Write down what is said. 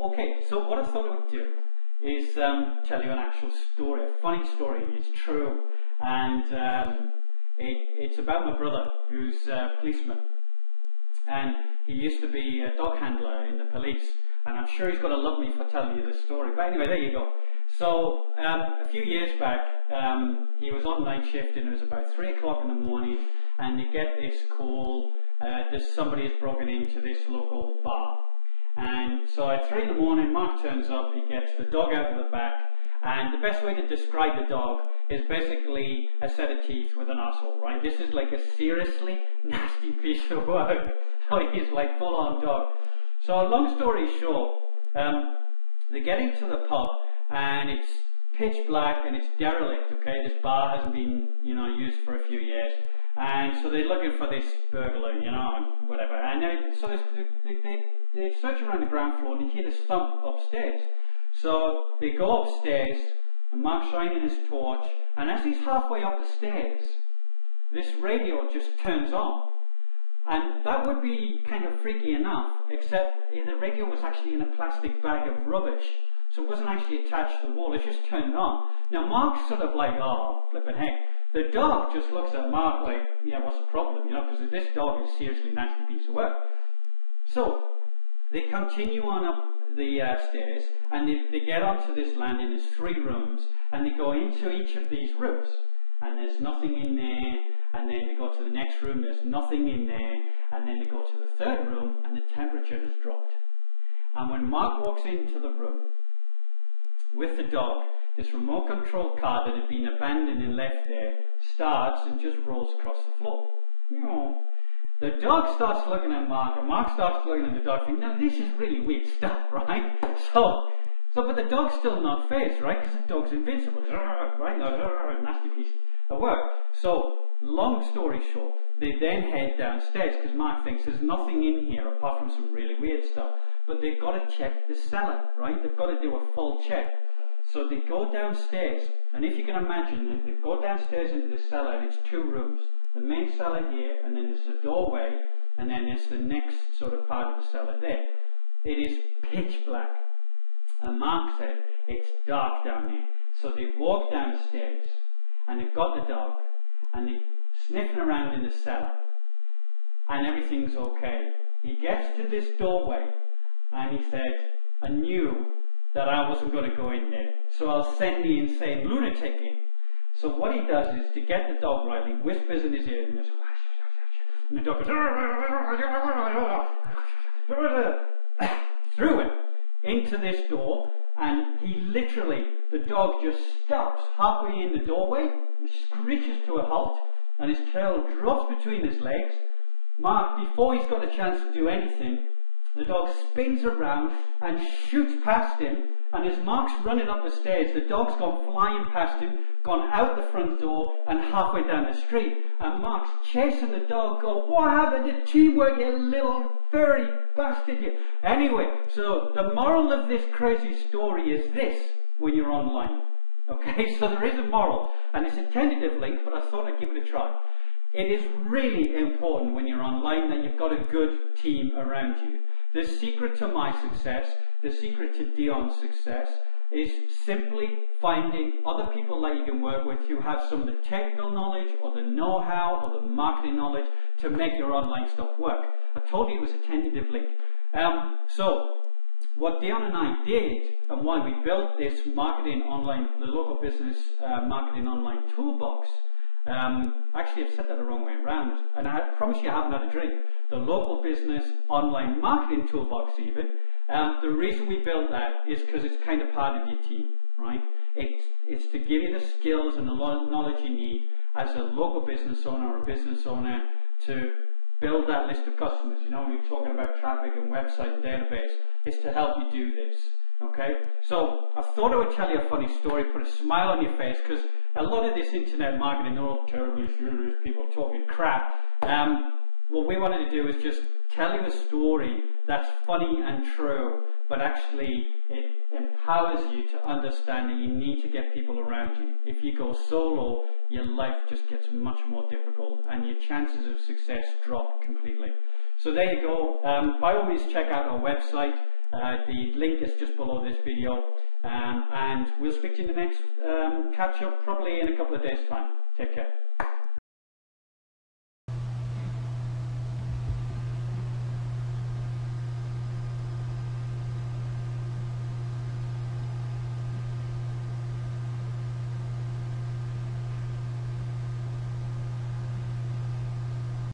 Okay, so what I thought I would do is tell you an actual story, a funny story. It's true, and it's about my brother, who's a policeman, and he used to be a dog handler in the police, and I'm sure he's going to love me for telling you this story. But anyway, there you go. So a few years back, he was on night shift, and it was about 3 o'clock in the morning, and you get this call, somebody has broken into this local bar. And so at 3 in the morning, Mark turns up, he gets the dog out of the back, and the best way to describe the dog is basically a set of teeth with an arsehole, right? This is like a seriously nasty piece of work. So he's like full on dog. So long story short, they get into the pub, and it's pitch black and it's derelict, okay? This bar hasn't been, used for a few years. And so they're looking for this burglar, whatever. And they search around the ground floor, and they hear this thump upstairs. So they go upstairs, and Mark's shining his torch, and as he's halfway up the stairs, this radio just turns on. And that would be kind of freaky enough, except the radio was actually in a plastic bag of rubbish. So it wasn't actually attached to the wall, it just turned on. Now Mark's sort of like, oh, flippin' heck. The dog just looks at Mark like, yeah, what's the problem? Because this dog is seriously nasty piece of work. So they continue on up the stairs, and they get onto this landing. There's 3 rooms, and they go into each of these rooms, and there's nothing in there. And then they go to the next room, there's nothing in there. And then they go to the 3rd room, and the temperature has dropped. And when Mark walks into the room with the dog, this remote control car that had been abandoned and left there starts and just rolls across the floor. The dog starts looking at Mark, and Mark starts looking at the dog, thinking, now this is really weird stuff, right? But the dog's still not phased, right? Because the dog's invincible, right? Nasty piece of work. So, long story short, they then head downstairs, because Mark thinks there's nothing in here apart from some really weird stuff. But they've got to check the cellar, right? They've got to do a full check. So they go downstairs, and if you can imagine, they go downstairs into the cellar, and it's 2 rooms. The main cellar here, and then there's a doorway, and then there's the next sort of part of the cellar there. It is pitch black. And Mark said, it's dark down there. So they walk downstairs, and they've got the dog, and they're sniffing around in the cellar, and everything's okay. He gets to this doorway, and he said, I knew that I wasn't going to go in there, so I'll send the insane lunatic in. So what he does is, to get the dog right, he whispers in his ear, and the dog goes through it into this door, and he literally, the dog just stops halfway in the doorway, screeches to a halt, and his tail drops between his legs. Mark, before he's got a chance to do anything, the dog spins around and shoots past him, and as Mark's running up the stairs, the dog's gone flying past him, gone out the front door, and halfway down the street. And Mark's chasing the dog, going, what happened to teamwork, you little furry bastard, you? Anyway, so the moral of this crazy story is this, when you're online. Okay, so there is a moral, and it's a tentative link, but I thought I'd give it a try. It is really important when you're online that you've got a good team around you. The secret to my success, the secret to Dion's success, is simply finding other people that you can work with who have some of the technical knowledge or the know-how or the marketing knowledge to make your online stuff work. I told you it was a tentative link. So what Dion and I did, and why we built this marketing online, the local business marketing online toolbox, actually I've said that the wrong way around, and I promise you I haven't had a drink. The local business online marketing toolbox even. The reason we built that is because it's kind of part of your team, right? It's to give you the skills and the knowledge you need as a local business owner or a business owner to build that list of customers. When you're talking about traffic and website and database, it's to help you do this, okay? So I thought I would tell you a funny story, put a smile on your face, because a lot of this internet marketing, they're all terribly serious people talking crap. What we wanted to do is just tell you a story that's funny and true, but actually it empowers you to understand that you need to get people around you. If you go solo, your life just gets much more difficult, and your chances of success drop completely. So there you go. By all means, check out our website. The link is just below this video, and we'll speak to you in the next catch up, probably in a couple of days' time. Take care.